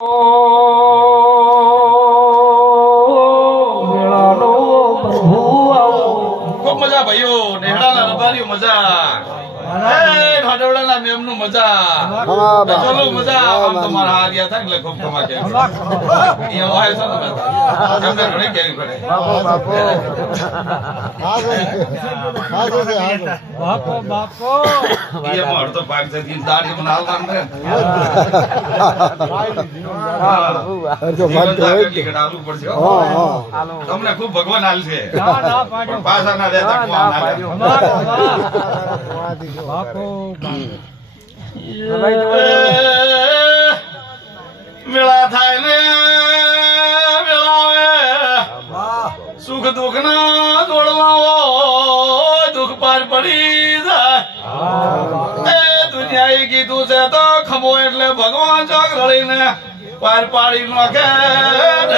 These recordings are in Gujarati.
ખૂબ મજા ભાઈઓ નેહડાના રબારીઓ મજા ભાડવડાના મેમનું મજા ચલો મજા આમ તમારા હાર્યા થાય એટલે ખૂબ કમાકે અહીંયા વાય છે ને એમને ઘણી કેરી પડે બાપો બાપો એ મોર તો પાક છે દિન દાડી માં હાલવાન રે જો મત હોય કે ડાલુ પડશે તમને ખૂબ ભગવાન હાલ છે પણ પાછા ના દેતા કોણ ના બાપો વેળા થાય ને વેળાવે સુખ દુઃખ ના દોડવા દુઃખ પાર પડી જાય એ દુનિયાએ કીધું છે તો ખમો એટલે ભગવાન ચોક રળીને પાર પાડી નાખે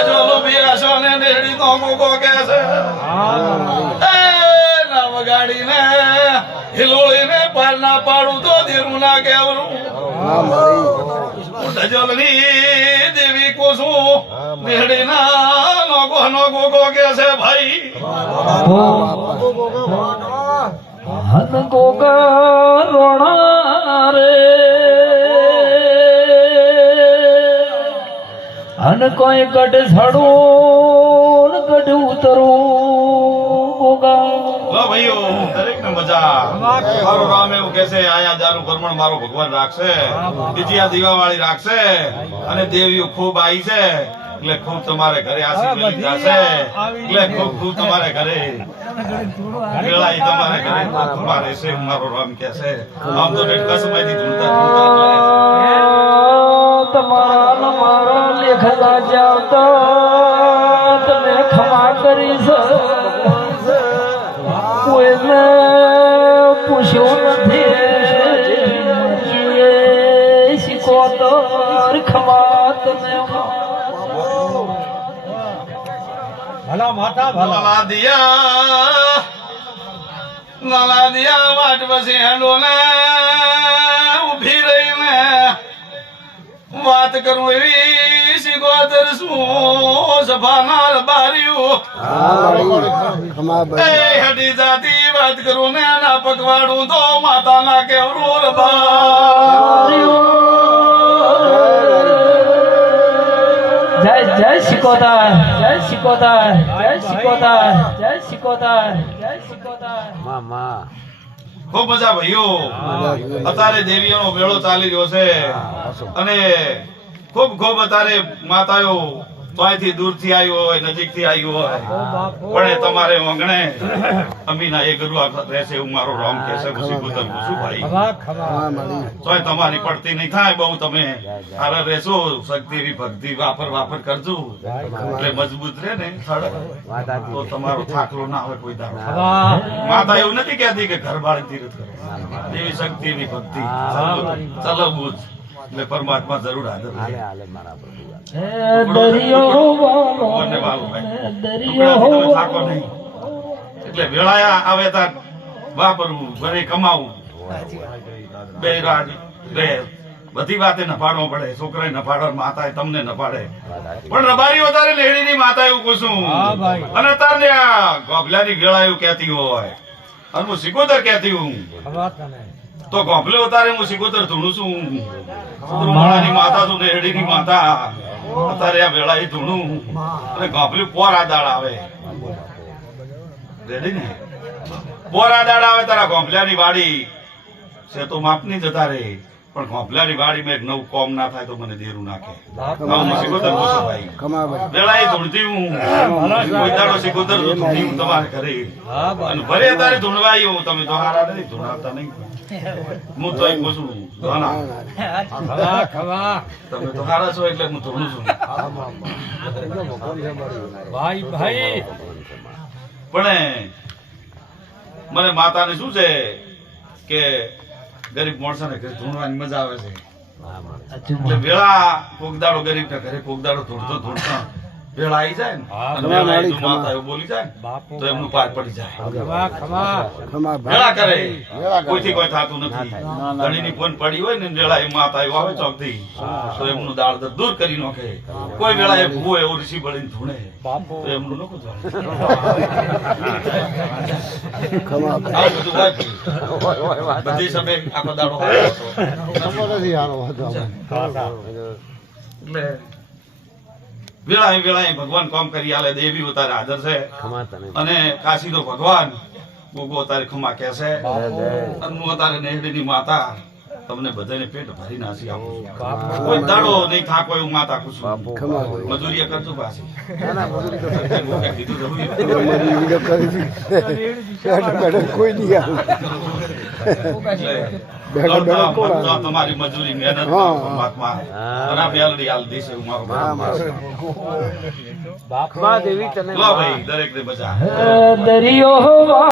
જોલો બિયાસો ને નેડી નો મોકો કે છે એ ના વગાડીને હિલોળીને પાર ના પાડું તો દેરું ના કેવરું જલની દેવી કોસું નેડી ના નોકો કે છે ભાઈ હન ગોગા રોણા રે હન કોઈ ગઢ સડું ગઢ ઉતરું ગોગા ભાઈઓ દરેક ને મજા મારો રામ એવું કે છે આયા જાનું પરમણ મારો ભગવાન રાખશે બીજી આ દીવાવાળી રાખશે અને દેવીઓ ખૂબ આવી છે એટલે ખૂબ તમારે ઘરે આશીર્વાદ થશે એટલે ખૂબ તમારે ઘરે વેળાઈ તમારે ઘરે તમારે છે મારો રામ કે છે આમ તો કસમાઈથી ઝૂલતા તમારા મારા લેખલા જાવતા તમે ખમા કરી કોઈને પૂછ્યું નથી શીખોતર ખમા તમે ભલા માતા ભલા નાલા દિયા વાટ પછી હેંડો ને ઉભી રહીને વાત કરું એવી શીખોતર શું સભાના બાર્યું એ હડી જાતી વાત કરું ને ના પકવાડું તો માતા ના કેવરું રબાર્યું જય જય શિકોતર જય શિકોતર જય શિકોતર જય શિકોતર જય શિકોતર મામા ખૂબ મજા ભાઈઓ અત્યારે દેવીઓનો મેળો ચાલી રહ્યો છે અને ખૂબ અત્યારે માતાઓ તોયથી દૂરથી આવ્યો હોય નજીકથી આવ્યો હોય પણ તમારે વંગણે અમીના એ ગરુ રહેશે એવું મારો રામ કે છે શીખોતર શું ભાઈ તોય તમારી પડતી નહીં થાય બહુ તમે સારા રહેશો શક્તિ એવી ભક્તિ વાપર કરજો એટલે મજબૂત રહે ને તો તમારો થાકલો ના હોય કોઈ દાડો માતા એવું નથી કહેતી કે ઘર બાળી તીરથ કરો એવી શક્તિ એવી ભક્તિ ચલવું એટલે પરમાત્મા જરૂર હાજર એટલે વેળાયા આવે તાર વાપરવું ઘરે કમાવું બે રાજ રે બધી વાતે નફાડવો પડે છોકરાએ નફાડો માતા તમને નફાડે પણ રબારી વધારે લેડીની માતા એવું પૂછું અને તારને આ ગોભલાની વેળા એવું કહેતી હોય અને હું શીખોતર કહેતી હું તો ગોભલે ઉતારે હું શીખોતર ધૂણું છું માળાની માતા છું નેહડીની માતા અત્યારે આ વેળા ધૂણું અને ગોભલી પોર આદાળ આવે રેડી ને પોર આદાળ આવે તારા ગોભલાની વાડી છે તો માપની જતા રે પણ ગોભલાની વાડી માં એક નવું કોમ ના થાય તો મને દેરું નાખે હું શીખોતર પૂછું ભાઈ વેળા ધૂણતી હું કોઈ દાડો શીખોતર ધૂણતી હું તમારે ઘરે અને ભરે અત્યારે ધૂણવાઈ હું તમે તો હારા નહીં ધૂણાવતા નહીં હું તો એમ પૂછું તમે તો હારા છો એટલે હું ધૂણું છું ભાઈ ભાઈ પણ મને માતાને શું છે કે ગરીબ માણસો ને ધૂણવાની મજા આવે છે એટલે વેળા કોક દાડો ગરીબ ના ઘરે કોક દાડો ધૂણતો વેળા આવી જાય ને હા. અને વેળા આવી જો માતા એવું બોલી જાય ને બાપુ તો એમનું પાર પડી જાય ખમા ખમા વેળા કરે કોઈથી કોઈ થતું નથી ઘણીની ફોન પડી હોય ને વેળા એ માતા એવું આવે ચોકથી તો એમનું દાળ દૂર કરી નાખે કોઈ વેળા એ ભૂવો એવો ઋષિ બળીને ધૂણે બાપુ તો એમનું લોકો જાણે આ બધું હોય બધી સમય આખો દાડો હોય એટલે વેળાએ ભગવાન કામ કરી આલે દેવી ઉતારે હાજર છે અને કાશી નો ભગવાન ગોગો તારે ખમા કે છે અન્નુ તારે નેહડીની માતા તમને બધાને પેટ ભરી નાસી આપું કોઈ દાડો નહીં થાકો એવું માતા કુસુમ મજૂરી કરજો પાછી કીધું તો હોય. કોઈ નહીં એટલે દોડતા ભગતા તમારી મજૂરી મહેનત પરમાત્મા અને આ બેલડી હાલ દેશે એવું મારો બાપુ લો ભાઈ દરેક ને બચા દરિયો